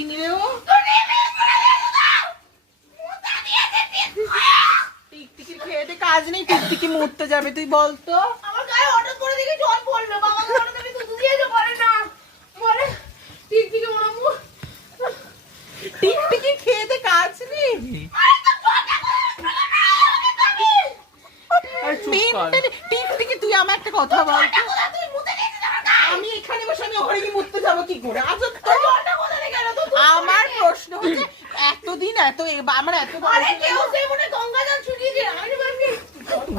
দিন রে ও টিকটিকির খেয়ে কাজ নেই, টিকটিকি মরতে যাবে তুই বলতো। আমার গায়ে হঠাৎ করে দেখি জল পড়লো, বাবা ঘরে তুমি দুধ দিয়ে যে পড়ে না বলে টিকটিকি মরামু। টিকটিকি খেয়ে কাজ নেই। টিকটিকি তুই আমার একটা কথা বল, আমি এখানে বসে আমি ওখানে কি মুততে যাবো কি করে? আজ আমার প্রশ্ন হচ্ছে এতদিন আমার এত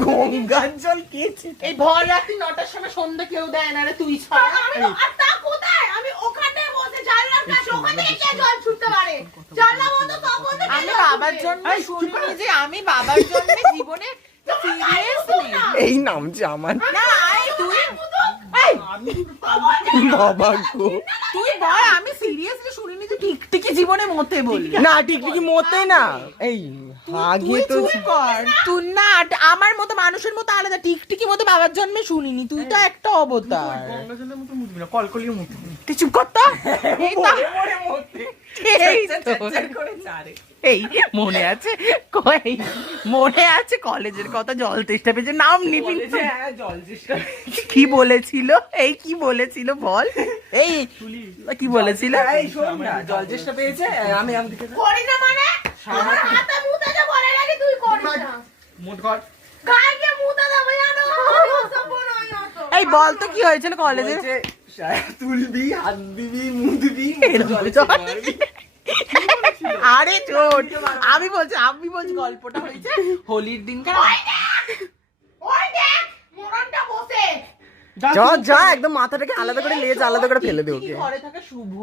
গঙ্গার জল খেয়েছি এই ভর রাত্রি 9টার সময় সন্ধ্যা কেউ দেয় না রে, তুই ছাড়া। আমি বাবার জন্য শুনিনি যে আমি বাবার জন্য জীবনে সিরিয়াসলি এই নামছে আমার না তুই বাবা গো। তুই বল, আমি সিরিয়াসলি শুনিনি যে টিকটিকি জীবনে মতে বলি না টিকটিকি মতে না, এই আগে তো তুই না আমার মতো মানুষের মতো আলাদা, টিকটিকি মতো বাবার জন্মে শুনিনি। তুই তো একটা অবতার। কলকলিয়ে মুখ তুই চুপ কর তো। এই মনে আছে কই মনে আছে কলেজের কথা, জল তেষ্টা পেয়েছে নাম নিবি কি বলেছিল? এই কি বলেছিল বল, এই কি বলেছিল? এই শোন না, জল চেষ্টা পেয়েছে আমি করি না মানে আমার হাতে মুতে যে বলে নাকি তুই করিস না, মুখ কর গায়ে গিয়ে মুতে দেবে জানো সব বড়ই হতো। এই বল তো কি হয়েছিল কলেজে? তুলবি, হাত দিবি, মুখ দিবি, আরে চোট, আমি বলছি গল্পটা হয়েছে হোলির দিনকার। ওই দেখ মোরনটা বসে যা যা একদম মাথাটাকে আলাদা করে লেজ আলাদা করে ফেলে দে ওকে। ঘরে থাকা শুভ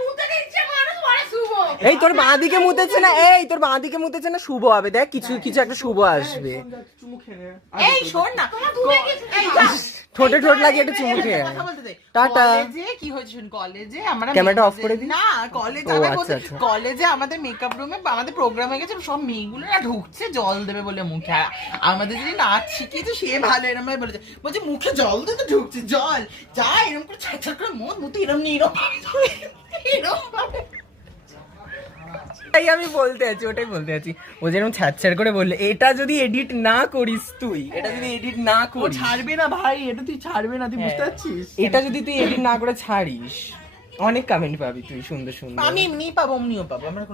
মুতে দিচ্ছে মানুষ বলে শুভ। এই তোর বাঁ দিকে মুতেছে না, এই তোর বাঁ দিকে মুতেছে না, শুভ হবে দেখ, কিছু কিছু একটা শুভ আসবে। এই শোন না এই ঠোঁটে ঠোঁট লাগিয়ে একটা চুমু খেয়ে টাটা। কলেজে কি হয়েছে শুন, কলেজে আমরা ক্যামেরাটা অফ করে দিই। না কলেজে ও, আমি আচ্ছা, বলছি, আচ্ছা। কলেজে আমাদের মেকআপ রুমে আমাদের প্রোগ্রাম হয়ে গেছে, সব মেয়েগুলো না ঢুকছে জল দেবে বলে মুখে। আর আমাদের যদি নাচ শিখিয়েছে সে ভালো, এরম ভাবে বলছে মুখে জল দিতে ঢুকছে, জল যা এরকম করে ছাড় করে মন মুতে এরম নিয়ে এরম ভাবে। তাই আমি বলতে আছি, ওটাই বলতে আছি, ও যেরকম ছ্যাঁচ্ছাড় করে বললে, এটা যদি এডিট না করিস তুই, এটা যদি এডিট না ও করিস, ছাড়বে না ভাই, এটা তুই ছাড়বে না, তুই বুঝতে পারছিস? এটা যদি তুই এডিট না করে ছাড়িস, অনেক কমেন্ট পাবি তুই সুন্দর সুন্দর। আমি এমনিই পাবো, অমনিও পাবো, আমরা কোনো